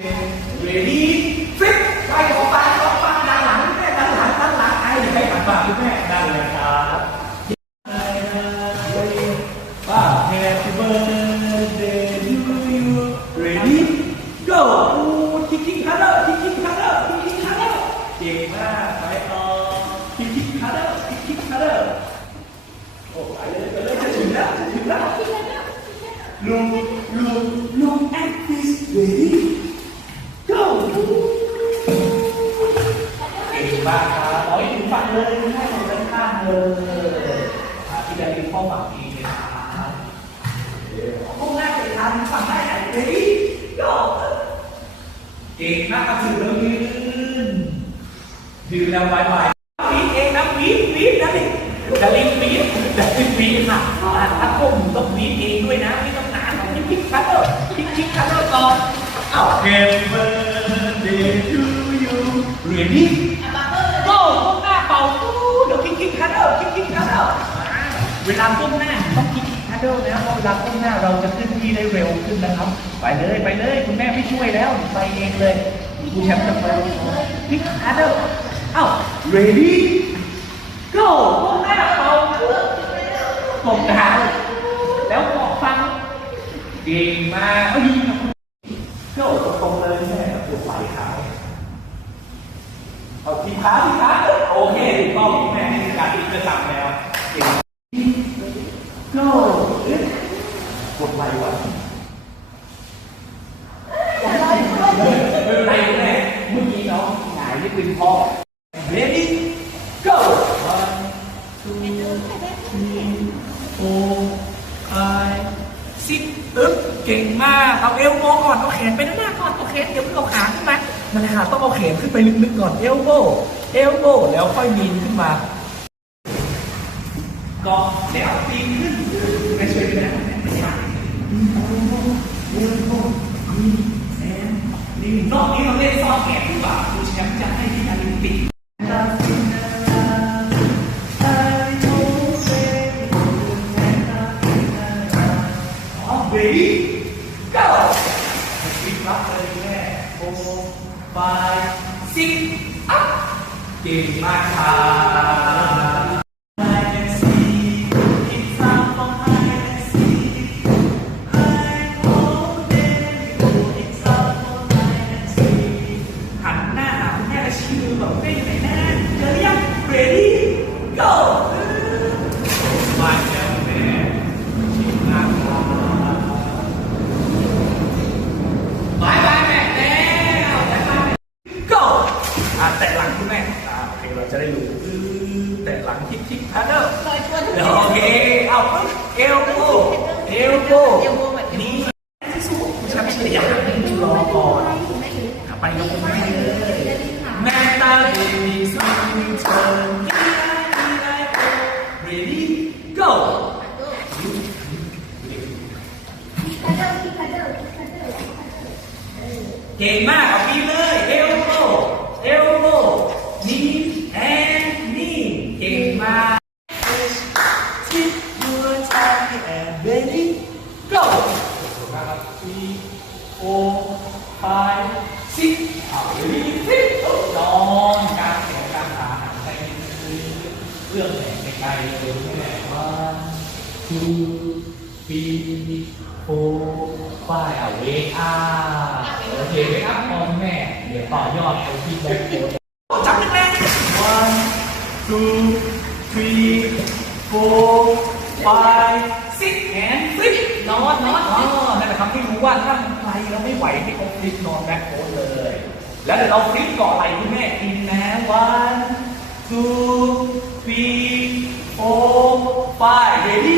ready fit ไปของฟังของฟังด้านหลังแม่ด้านหลังด้านหลังไอ้ให้ฝันฝากคุณแม่ด้านเลยครับป้า Happy birthday to you ready go คิกคิกคัลเลอร์คิกคิกคัลเลอร์คิกคิกคัลเลอร์เก่งมากไปต่อคิกคิกคัลเลอร์คิกคิกคัลเลอร์โอ้ไปเลยไปเลยจะถึงแล้วจะถึงแล้วลุงลุงลุง at this ready เอาให้เลยคุณแม่ของด้านข้างเลยอ่าพี่แดงเป็นข้อฝั่งนี้เลยครับเดี๋ยวห้องแรกเลยครับฝั่งแรก ready go เก่งมากครับถึงแล้วยืนยืนแล้วบายบายวีดเองนะวีดวีดนะนี่จะลิงวีดจะลิงวีดค่ะอ่าถ้าก้มต้องวีดเองด้วยนะไม่ต้องหนาต้องพิกคัตเตอร์พิกชิกคัตเตอร์ก่อนอ้าว Happy birthday to you ready าเป่าตู้เดี๋ยวคิกคิกคัตเตอร์คิกคิกคัตเตอร์เวลาก้มหน้าต้องคิกคิกคัตเตอร์นะเพราะเวลาก้มหน้าเราจะขึ้นที่ได้เร็วขึ้นนะครับ ไปเลยไปเลยคุณแม่ไม่ช่วยแล้วไปเองเลยคุณแชมป์จะไปคิกคัตเตอร์อ้า ready go ก้มหน้าเป่าตู้กดหาแล้วบอกฟังเก่งมากเอายิงกับคุณโก้ตรงๆเลยแม่ปวดไหล่ขาเอาทีขาทีขา โอเคถูกต้องแม่นี่การที่จะจับแล้วเก่งโก้ปวดไหล่ว่ะไม่เป็นไรแม่เมื่อกี้น้องหงายนี่เป็นพ่อ ready go one two three four five six อึ๊บเก่งมากเอาเอวโบก่อนเอาแขนไปด้านหน้าก่อนเอาแขนเดี๋ยวเอาขาขึ้นมามันเลยค่ะต้องเอาแขนขึ้นไปลึกๆก่อนเอลโบ เอลโบแล้วค่อยมีนขึ้นมาก็แล้วปีนขึ้นไม่ช่วยกันนะไม่ใช่เอลโบนี่แอนนี่รอบนี้เราเล่นซ่อนแขนดีกว่าคุณแชมป์จะให้ที่นารินปิดออฟรีก็วิดรับเลยแม่โฟไฟซิ กินมากครับ เอลโบเอลโบนี่ที่สุดฉันไม่อยากให้รอก่อนไปยกมือเลยแม่ตาดีสุดเชิญ ready go เก่งมากเอาปีเลยเอลโบเอลโบนี่แอนนี่เก่งมาก Tip your time and ready go นะครับ three four five six เอาลิซินอนกลางแขนกลางขาหันไปเรื่องแหนไกลๆเลยแม่ one two three four five เอาโอเค wake up พร้อมแม่ เดี๋ยวต่อยอดไปที่แบ็คโค้ five six and flip นอนนอนอ๋อนั่นแหละครับที่รู้ว่าถ้าใครเราไม่ไหวให้เขาฟลิปนอนแบ็คโค้ดเลย แล้วเดี๋ยวเราฟลิปเกาะไหล่คุณแม่กินนะวัน two three four five ready